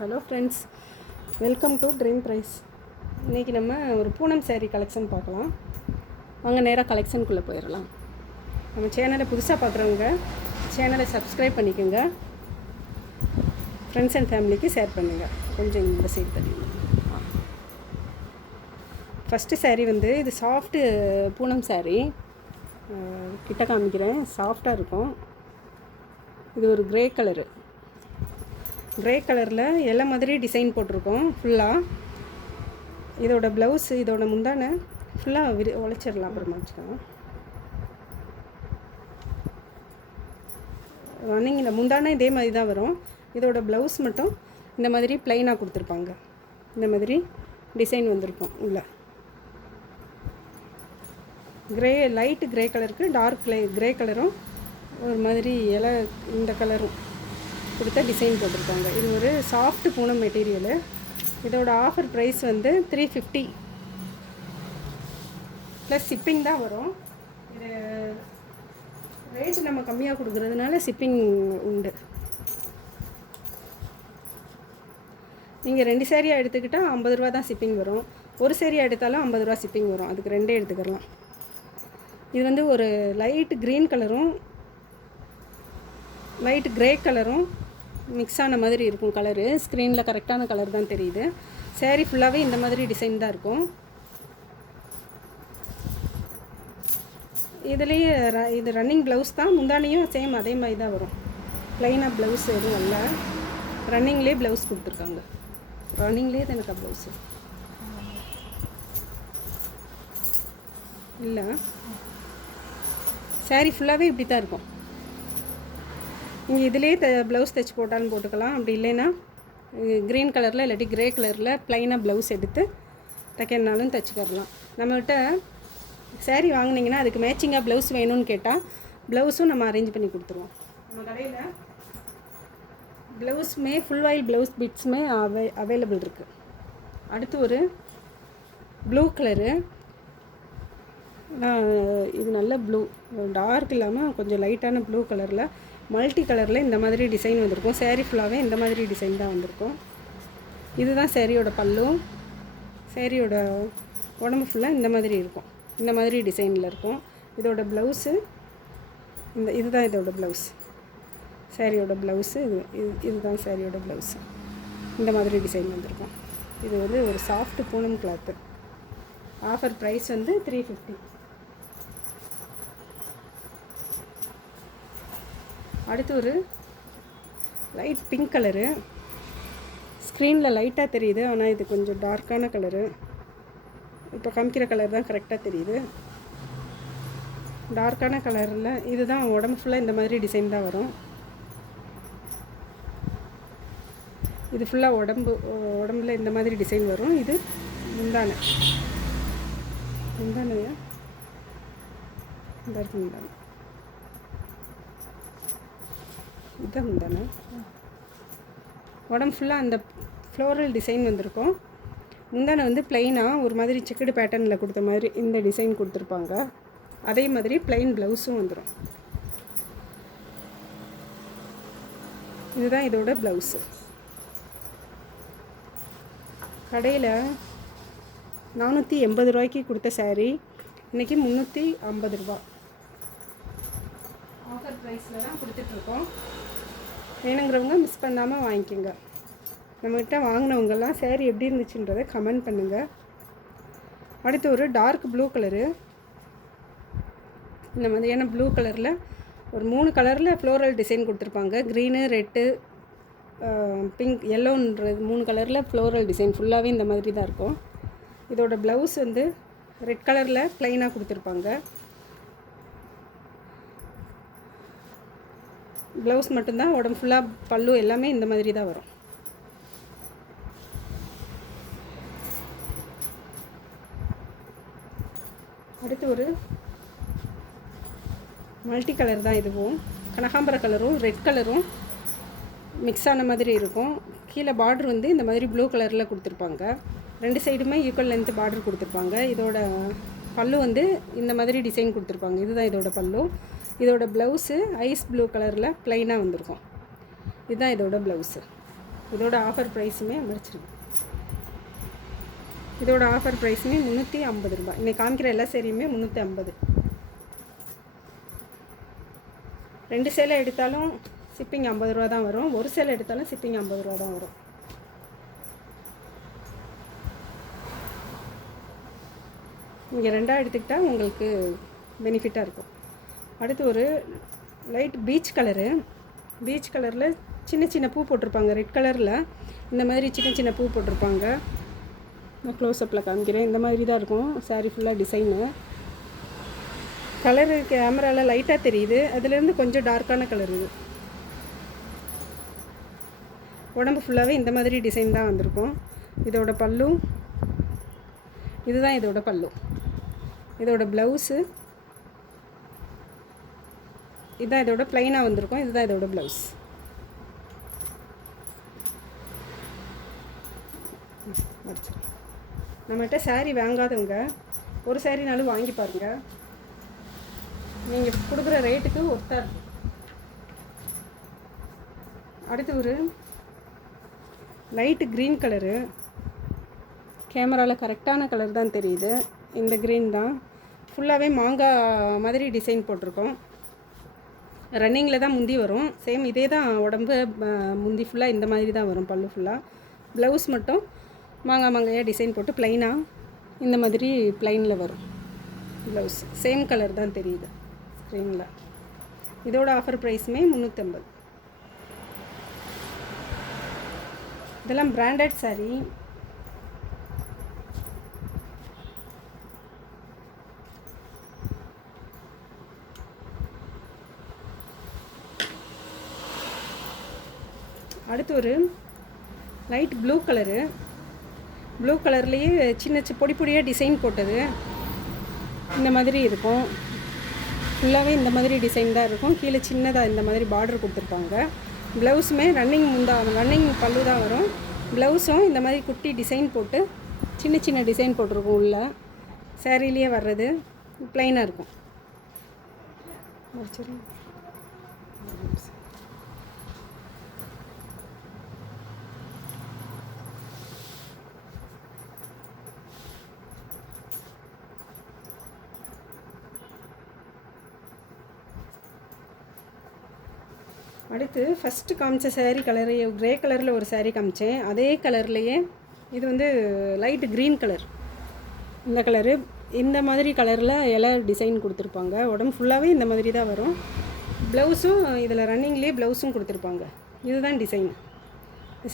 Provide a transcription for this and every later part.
Hello friends, welcome to Dream Price. இன்றைக்கி நம்ம ஒரு பூனம் சேரீ கலெக்ஷன் பார்க்கலாம். வாங்க நேராக கலெக்ஷனுக்குள்ளே போயிடலாம். நம்ம சேனலை புதுசாக பார்க்குறவங்க சேனலை சப்ஸ்கிரைப் பண்ணிக்கோங்க, ஃப்ரெண்ட்ஸ் அண்ட் ஃபேமிலிக்கு ஷேர் பண்ணுங்கள். கொஞ்சம் இந்த சைடு தள்ளி. ஃபஸ்ட்டு சேரீ வந்து இது சாஃப்ட்டு பூனம் சேரீ. கிட்ட காமிக்கிறேன், சாஃப்டாக இருக்கும். இது ஒரு கிரே கலரு, கிரே கலரில் எல்லா மாதிரி டிசைன் போட்டிருக்கோம் ஃபுல்லாக. இதோட ப்ளவுஸு, இதோட முந்தானை ஃபுல்லாக உழைச்சிடலாம். அப்புறமா வச்சுக்கலாம். ரன்னிங் இந்த முந்தானை இதே மாதிரி தான் வரும். இதோட ப்ளவுஸ் மட்டும் இந்த மாதிரி ப்ளைனாக கொடுத்துருப்பாங்க. இந்த மாதிரி டிசைன் வந்திருக்கும் உள்ள. கிரே, லைட்டு கிரே கலருக்கு டார்க் கிரே கலரும் ஒரு மாதிரி இந்த கலரும் கொடுத்த டிசைன் போட்டிருக்காங்க. இது ஒரு சாஃப்ட் பூனம் மெட்டீரியலு. இதோட ஆஃபர் ப்ரைஸ் வந்து 350 ப்ளஸ் ஷிப்பிங் தான் வரும். இது ரேட்டு நம்ம கம்மியாக கொடுக்குறதுனால ஷிப்பிங் உண்டு. நீங்கள் 2 சேரீயாக எடுத்துக்கிட்டால் 50 ரூபா தான் ஷிப்பிங் வரும். ஒரு சேரீயாக எடுத்தாலும் 50 ரூபா ஷிப்பிங் வரும். அதுக்கு 2 எடுத்துக்கலாம். இது வந்து ஒரு லைட் க்ரீன் கலரும் லைட் கிரே கலரும் மிக்ஸ் ஆன மாதிரி இருக்கும் கலரு. ஸ்க்ரீனில் கரெக்டான கலர் தான் தெரியுது. சேரீ ஃபுல்லாகவே இந்த மாதிரி டிசைன் தான் இருக்கும். இதுலேயே இது ரன்னிங் ப்ளவுஸ் தான். முந்தானியும் சேம் அதே மாதிரி தான் வரும். ப்ளைனாக ப்ளவுஸ் எதுவும் இல்லை, ரன்னிங்லேயே ப்ளவுஸ் கொடுத்துருக்காங்க. ரன்னிங்லேயே தான் எனக்கு ப்ளவுஸு இல்லை. சேரீ ஃபுல்லாகவே இப்படி தான் இருக்கும். நீங்கள் இதிலே ப்ளவுஸ் தைச்சி போட்டாலும் போட்டுக்கலாம். அப்படி இல்லைன்னா க்ரீன் கலரில் இல்லாட்டி கிரே கலரில் ப்ளைனாக ப்ளவுஸ் எடுத்து தைக்கிறனாலும் தைச்சிக்கிறலாம். நம்மகிட்ட சேரீ வாங்கினீங்கன்னா அதுக்கு மேட்சிங்காக ப்ளவுஸ் வேணும்னு கேட்டால் ப்ளவுஸும் நம்ம அரேஞ்ச் பண்ணி கொடுத்துருவோம். நம்ம கடையில் ப்ளவுஸுமே ஃபுல் ஆயில் ப்ளவுஸ் பிட்ஸுமே அவைலபிள் இருக்குது. அடுத்து ஒரு ப்ளூ கலரு. இது நல்ல ப்ளூ, டார்க் இல்லாமல் கொஞ்சம் லைட்டான ப்ளூ கலரில் மல்டி கலரில் இந்த மாதிரி டிசைன் வந்திருக்கும். சேரீ ஃபுல்லாகவே இந்த மாதிரி டிசைன் தான் வந்திருக்கும். இதுதான் சேரீயோட பல்லு. சேரீயோட உடம்பு ஃபுல்லாக இந்த மாதிரி இருக்கும். இந்த மாதிரி டிசைனில் இருக்கும். இதோட ப்ளவுஸு இதுதான் இதோட ப்ளவுஸ். சேரீயோட ப்ளவுஸு இதுதான் சேரீயோட ப்ளவுஸு. இந்த மாதிரி டிசைன் வந்திருக்கும். இது வந்து ஒரு சாஃப்ட் பூனம் கிளாத்து. ஆஃபர் ப்ரைஸ் வந்து 350. அடுத்து ஒரு லைட் பிங்க் கலரு. ஸ்க்ரீனில் லைட்டாக தெரியுது, ஆனால் இது கொஞ்சம் டார்க்கான கலரு. இப்போ காமிக்கிற கலர் தான் கரெக்டாக தெரியுது. டார்க்கான கலரில் இதுதான் உடம்பு ஃபுல்லாக இந்த மாதிரி டிசைன் தான் வரும். இது ஃபுல்லாக உடம்புல இந்த மாதிரி டிசைன் வரும். இது முந்தானை, முந்தானையா இந்த இருக்கு முந்தானை. இதுதான் முந்தானை. உடம்பு ஃபுல்லாக அந்த ஃப்ளோரல் டிசைன் வந்திருக்கும். முந்தானை வந்து ப்ளைனாக ஒரு மாதிரி செக்குடு பேட்டர்னில் கொடுத்த மாதிரி இந்த டிசைன் கொடுத்துருப்பாங்க. அதே மாதிரி ப்ளைன் ப்ளவுஸும் வந்துடும். இதுதான் இதோட ப்ளவுஸு. கடையில் 480 ரூபாய்க்கு கொடுத்த சேரீ இன்றைக்கி 350 ரூபா ஆஃபர் ப்ரைஸில் தான் கொடுத்துட்ருக்கோம். வேணுங்கிறவங்க மிஸ் பண்ணாமல் வாங்கிக்கோங்க. நம்மகிட்ட வாங்கினவங்கெல்லாம் சேரீ எப்படி இருந்துச்சுன்றதை கமெண்ட் பண்ணுங்கள். அடுத்து ஒரு டார்க் ப்ளூ கலரு. இந்த மாதிரியான ப்ளூ கலரில் ஒரு 3 கலரில் ஃப்ளோரல் டிசைன் கொடுத்துருப்பாங்க. க்ரீனு, ரெட்டு, பிங்க், எல்லோன்றது 3 கலரில் ஃப்ளோரல் டிசைன் ஃபுல்லாகவே இந்த மாதிரி தான் இருக்கும். இதோட ப்ளவுஸ் வந்து ரெட் கலரில் ப்ளைனாக கொடுத்துருப்பாங்க. ப்ளவுஸ் மட்டும்தான், உடம்பு ஃபுல்லாக பல்லு எல்லாமே இந்த மாதிரி தான் வரும். அடுத்து ஒரு மல்டி கலர் தான். இதுவும் கனகாம்பர கலரும் ரெட் கலரும் மிக்ஸ் ஆன மாதிரி இருக்கும். கீழே பார்டர் வந்து இந்த மாதிரி ப்ளூ கலரில் கொடுத்துருப்பாங்க. 2 சைடுமே ஈக்குவல் லென்த்து பார்டர் கொடுத்துருப்பாங்க. இதோட பல்லு வந்து இந்த மாதிரி டிசைன் கொடுத்துருப்பாங்க. இதுதான் இதோட பல்லு. இதோட ப்ளவுஸு ஐஸ் ப்ளூ கலரில் ப்ளைனாக வந்திருக்கும். இதுதான் இதோட ப்ளவுஸு. இதோட ஆஃபர் ப்ரைஸுமே முடிச்சிருங்க. இதோட ஆஃபர் ப்ரைஸுமே 350 ரூபாய். இன்றைக்கி காமிக்கிற எல்லா சேரீயுமே 350. 2 சேலை எடுத்தாலும் ஷிப்பிங் 50 ரூபா தான் வரும். ஒரு சேலை எடுத்தாலும் ஷிப்பிங் 50 ரூபா தான் வரும். நீங்கள் 2ஆக எடுத்துக்கிட்டால் உங்களுக்கு பெனிஃபிட்டாக இருக்கும். அடுத்து ஒரு லைட் பீச் கலரில் சின்ன சின்ன பூ போட்டிருப்பாங்க. ரெட் கலரில் இந்த மாதிரி சின்ன சின்ன பூ போட்டிருப்பாங்க. நான் க்ளோஸ்அப்பில் காமிக்கிறேன். இந்த மாதிரி தான் இருக்கும் சாரீ ஃபுல்லாக டிசைனு. கலரு கேமராவில் லைட்டாக தெரியுது, அதுலேருந்து கொஞ்சம் டார்க்கான கலர். இது உடம்பு ஃபுல்லாகவே இந்த மாதிரி டிசைன் தான் வந்திருக்கும். இதோட பல்லு இதுதான். இதோட பல்லு, இதோட ப்ளவுஸு இதுதான். இதோட ப்ளைனாக வந்திருக்கும். இதுதான் இதோட ப்ளவுஸ். நம்மகிட்ட சாரீ வாங்காதவங்க ஒரு சாரீனாலும் வாங்கி பாருங்கள். நீங்கள் கொடுக்குற ரேட்டுக்கு ஒர்த்தாக இருக்கும். அடுத்து ஒரு லைட்டு க்ரீன் கலரு. கேமராவில் கரெக்டான கலர் தான் தெரியுது. இந்த க்ரீன் தான். ஃபுல்லாகவே மாங்காய் மாதிரி டிசைன் போட்டிருக்கோம். ரன்னிங்கில் தான் முந்தி வரும். சேம் இதே தான் உடம்பு. முந்தி ஃபுல்லாக இந்த மாதிரி தான் வரும். பல்லு ஃபுல்லாக. ப்ளவுஸ் மட்டும் மாங்காயாக டிசைன் போட்டு ப்ளைனாக இந்த மாதிரி ப்ளைனில் வரும் ப்ளவுஸ். சேம் கலர் தான் தெரியுது ஸ்க்ரீனில். இதோட ஆஃபர் ப்ரைஸுமே 350. இதெல்லாம் பிராண்டட் சாரீ. அடுத்து ஒரு லைட் ப்ளூ கலர்லேயே சின்ன பொடி பொடியாக டிசைன் போட்டது. இந்த மாதிரி இருக்கும். ஃபுல்லாகவே இந்த மாதிரி டிசைன் தான் இருக்கும். கீழே சின்னதாக இந்த மாதிரி பார்டர் கொடுத்துருப்பாங்க. ப்ளவுஸுமே ரன்னிங் பல்லு தான் வரும். ப்ளவுஸும் இந்த மாதிரி குட்டி டிசைன் போட்டு சின்ன சின்ன டிசைன் போட்டிருக்கும். உள்ள சாரீலேயே வர்றது ப்ளைனாக இருக்கும். அடுத்து ஃபஸ்ட்டு காமிச்ச சாரீ கலரு க்ரே கலரில் ஒரு சாரீ காமிச்சேன். அதே கலர்லேயே இது வந்து லைட்டு க்ரீன் கலர். இந்த கலரு இந்த மாதிரி கலரில் இலை டிசைன் கொடுத்துருப்பாங்க. உடம்பு ஃபுல்லாகவே இந்த மாதிரி தான் வரும். ப்ளவுஸும் இதில் ரன்னிங்லேயே ப்ளவுஸும் கொடுத்துருப்பாங்க. இதுதான் டிசைன்.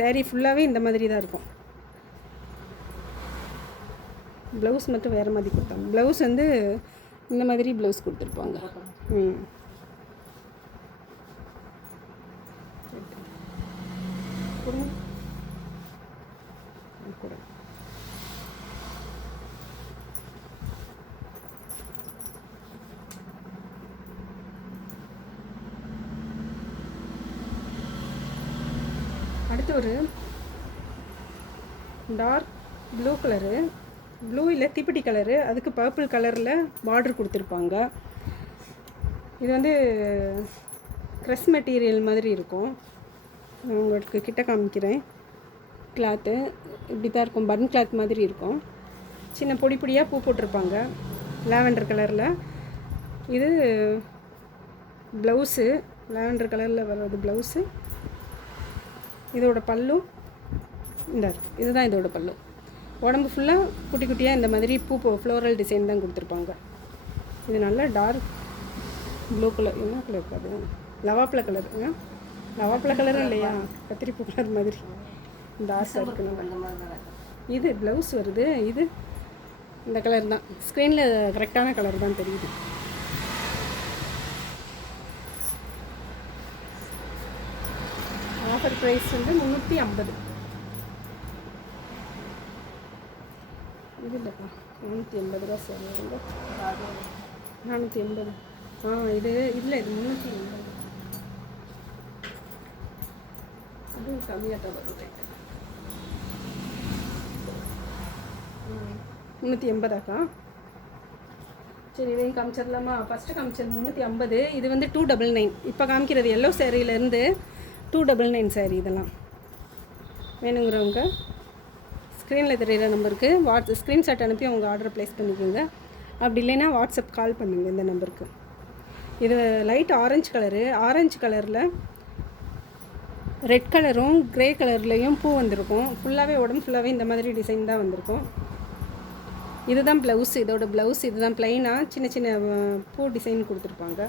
சாரீ ஃபுல்லாகவே இந்த மாதிரி தான் இருக்கும். ப்ளவுஸ் மட்டும் வேறு மாதிரி கொடுத்தாங்க. ப்ளவுஸ் வந்து இந்த மாதிரி ப்ளவுஸ் கொடுத்துருப்பாங்க. அடுத்து ஒரு டார்க் ப்ளூ கலரு. ப்ளூ இல்லை தீப்பெட்டி கலரு. அதுக்கு பர்பிள் கலரில் பார்டர் கொடுத்துருப்பாங்க. இது வந்து க்ரெஸ் மெட்டீரியல் மாதிரி இருக்கும். உங்களுக்கு கிட்ட காமிக்கிறேன். கிளாத்து இப்படி தான் இருக்கும். பன் கிளாத் மாதிரி இருக்கும். சின்ன பொடி பொடியாக பூ போட்டிருப்பாங்க லாவெண்டர் கலரில். இது ப்ளவுஸு லாவெண்டர் கலரில் வர்றது ப்ளவுஸு. இதோட பல்லு இந்த இருக்குது. இதுதான் இதோட பல்லு. உடம்பு ஃபுல்லாக குட்டி குட்டியாக இந்த மாதிரி ஃப்ளோரல் டிசைன் தான் கொடுத்துருப்பாங்க. இது நல்லா டார்க் ப்ளூ கலர். என்ன கலர் இருக்காது? லவாப்பிள கலர். லவாப்பிள கலரும் இல்லையா, கத்திரிப்பூ கலர் மாதிரி இந்த ஆசை இருக்குன்னு. இது ப்ளவுஸ் வருது. இது இந்த கலர் தான். ஸ்க்ரீனில் கரெக்டான கலர் தான் தெரியுது. ஆஃபர் ப்ரைஸ் வந்து 350. இது இல்லைப்பா, 480 ரூபா சார். 480. இது இல்லை, இது 380. அது கம்மியாக தான் வரும் ரேட்டு. 380 சரி, இதையும் காமிச்சிடலாமா? ஃபஸ்ட்டு காமிச்சது 350. இது வந்து 299. இப்போ காமிக்கிறது எல்லோ சேரீலேருந்து 299 சாரீ. இதெல்லாம் வேணுங்கிறவங்க ஸ்க்ரீனில் தெரிகிற நம்பருக்கு ஸ்க்ரீன்ஷாட் அனுப்பி அவங்க ஆர்டர் ப்ளேஸ் பண்ணிக்கோங்க. அப்படி இல்லைன்னா வாட்ஸ்அப் கால் பண்ணுங்கள் இந்த நம்பருக்கு. இது லைட் ஆரஞ்சு கலரில் ரெட் கலரும் க்ரே கலர்லேயும் பூ வந்திருக்கும். ஃபுல்லாகவே உடம்பு ஃபுல்லாகவே இந்த மாதிரி டிசைன் தான் வந்திருக்கும். இதுதான் ப்ளவுஸ். இதோட ப்ளவுஸ் இதுதான். ப்ளைனாக சின்ன சின்ன பூ டிசைன் கொடுத்துருப்பாங்க.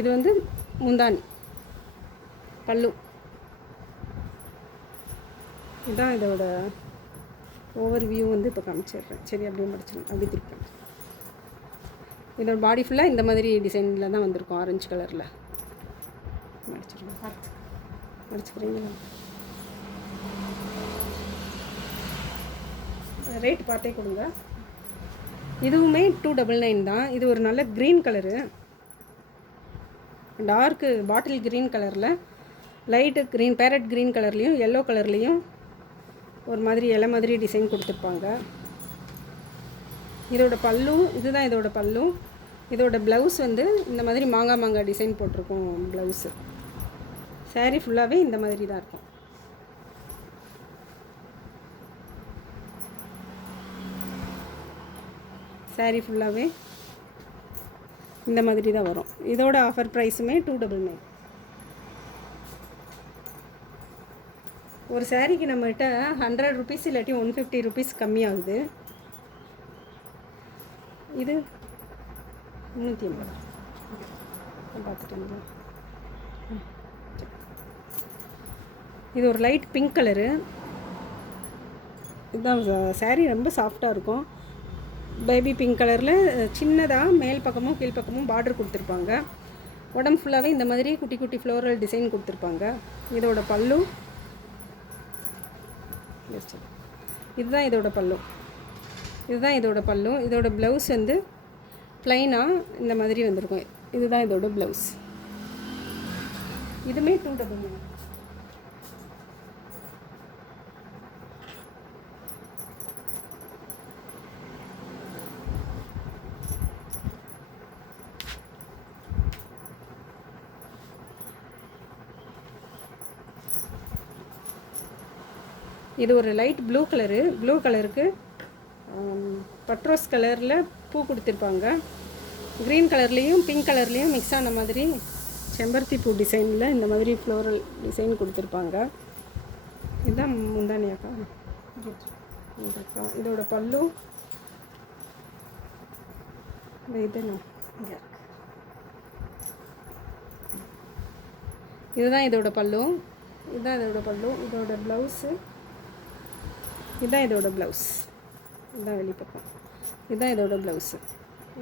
இது வந்து முந்தானி பல்லு. இதுதான் இதோட ஓவர் வியூ வந்து இப்போ காமிச்சிடுறேன். சரி, அப்படியே முடிச்சிடலாம். அப்படி திருப்பேன். இதோட பாடி ஃபுல்லாக இந்த மாதிரி டிசைனில் தான் வந்திருக்கும். ஆரஞ்சு கலரில் மடிச்சுக்கிறீங்களா? ரேட் பார்த்தே கொடுங்க. இதுவுமே 299 தான். இது ஒரு நல்ல green colour, dark bottle green கலரில் லைட்டு க்ரீன் பேரட் க்ரீன் கலர்லேயும் எல்லோ கலர்லேயும் ஒரு மாதிரி இலை மாதிரி டிசைன் கொடுத்துருப்பாங்க. இதோட பல்லு இதுதான். இதோட பல்லு. இதோட ப்ளவுஸ் வந்து இந்த மாதிரி மாங்காய் டிசைன் போட்டிருக்கோம் ப்ளவுஸு. சாரீ ஃபுல்லாகவே இந்த மாதிரி தான் இருக்கும். சாரீ ஃபுல்லாகவே இந்த மாதிரி தான் வரும். இதோட ஆஃபர் ப்ரைஸுமே 299. ஒரு சாரீக்கு நம்மகிட்ட 100 ருபீஸ் இல்லாட்டி 150 ருபீஸ் கம்மியாகுது. இது 380 பார்த்துட்டீங்களா? இது ஒரு லைட் பிங்க் கலரு. இதுதான் சாரீ. ரொம்ப சாஃப்டாக இருக்கும். பேபி பிங்க் கலரில் சின்னதாக மேல் பக்கமும் கீழ் பக்கமும் பார்டர் கொடுத்துருப்பாங்க. உடம்பு ஃபுல்லாகவே இந்த மாதிரி குட்டி குட்டி ஃப்ளோரல் டிசைன் கொடுத்துருப்பாங்க. இதோட பல்லு இதுதான். இதோட பல்லு இதுதான். இதோட பல்லு. இதோட ப்ளவுஸ் வந்து ப்ளைனாக இந்த மாதிரி வந்திருக்கும். இதுதான் இதோட ப்ளவுஸ். இதுவுமே 299. இது ஒரு லைட் ப்ளூ கலரு. ப்ளூ கலருக்கு பட்ரோஸ் கலரில் பூ கொடுத்துருப்பாங்க. க்ரீன் கலர்லேயும் பிங்க் கலர்லேயும் மிக்ஸ் ஆன மாதிரி செம்பருத்தி பூ டிசைனில் இந்த மாதிரி ஃப்ளோரல் டிசைன் கொடுத்துருப்பாங்க. இதுதான் முந்தானியாக்கா. இதோட பல்லு இதுதான். இதோட பல்லு இதுதான். இதோட பல்லு. இதோட ப்ளவுஸு இதுதான். இதோட ப்ளவுஸ் இதுதான் வெளிப்பக்கம். இதுதான் இதோட ப்ளவுஸு.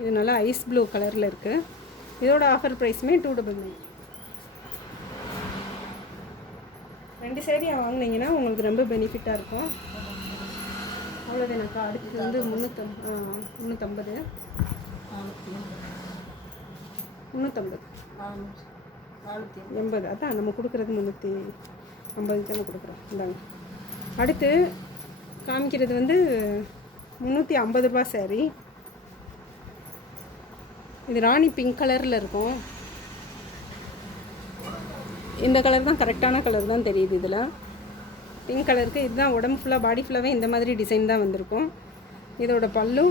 இது நல்லா ஐஸ் ப்ளூ கலரில் இருக்குது. இதோட ஆஃபர் ப்ரைஸுமே 299. 2 சாரியாக வாங்கினீங்கன்னா உங்களுக்கு ரொம்ப பெனிஃபிட்டாக இருக்கும். அவ்வளோதானாக்கா. அடுத்து வந்து 350 80. அதான் நம்ம கொடுக்குறது 350 தானே கொடுக்குறோம். இந்தாங்க. அடுத்து காமிக்கிறது வந்து 350 ரூபா சாரீ. இது ராணி பிங்க் கலரில் இருக்கும். இந்த கலர் தான் கரெக்டான கலர் தான் தெரியுது இதில். பிங்க் கலருக்கு இதுதான். உடம்பு ஃபுல்லாக பாடி ஃபுல்லாகவே இந்த மாதிரி டிசைன் தான் வந்திருக்கும். இதோட பல்லு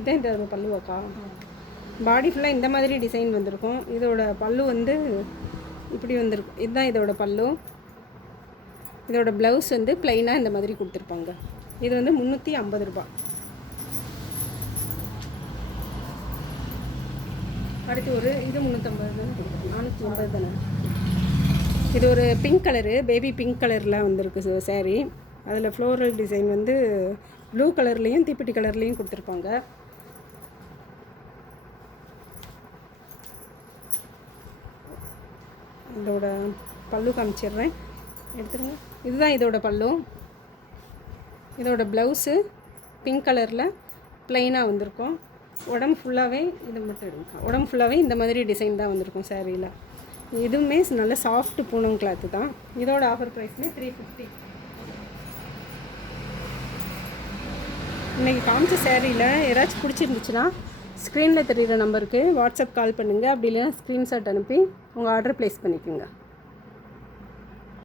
இதான். இதோட பல்லுவாக்கா. பாடி ஃபுல்லாக இந்த மாதிரி டிசைன் வந்திருக்கும். இதோட பல்லு வந்து இப்படி வந்திருக்கும். இதுதான் இதோட பல்லு. இதோட ப்ளவுஸ் வந்து ப்ளைனாக இந்த மாதிரி கொடுத்துருப்பாங்க. இது வந்து 350 ரூபா. அடுத்து ஒரு இது 350 480 தானே. இது ஒரு பிங்க் கலரு, பேபி பிங்க் கலரில் வந்திருக்கு சாரீ. அதில் ஃப்ளோரல் டிசைன் வந்து ப்ளூ கலர்லேயும் தீப்பெட்டி கலர்லேயும் கொடுத்துருப்பாங்க. இதோட பல்லு காமிச்சிடுறேன், எடுத்துருங்க. இதுதான் இதோட பல்லு. இதோட ப்ளவுஸு பிங்க் கலரில் ப்ளைனாக வந்திருக்கும். உடம்பு ஃபுல்லாகவே இது மட்டும் எடுங்க. உடம்பு ஃபுல்லாகவே இந்த மாதிரி டிசைன் தான் வந்திருக்கும் சாரியில். இதுவுமே நல்ல சாஃப்ட் பூனம் கிளாத்து தான். இதோட ஆஃபர் ப்ரைஸ்மே 350. இன்றைக்கி காமிச்ச சாரியில் ஏதாச்சும் பிடிச்சிருந்துச்சுன்னா ஸ்க்ரீனில் தெரிகிற நம்பருக்கு வாட்ஸ்அப் கால் பண்ணுங்கள். அப்படி இல்லைன்னா ஸ்க்ரீன்ஷாட் அனுப்பி உங்கள் ஆர்டர் ப்ளேஸ் பண்ணிக்கோங்க.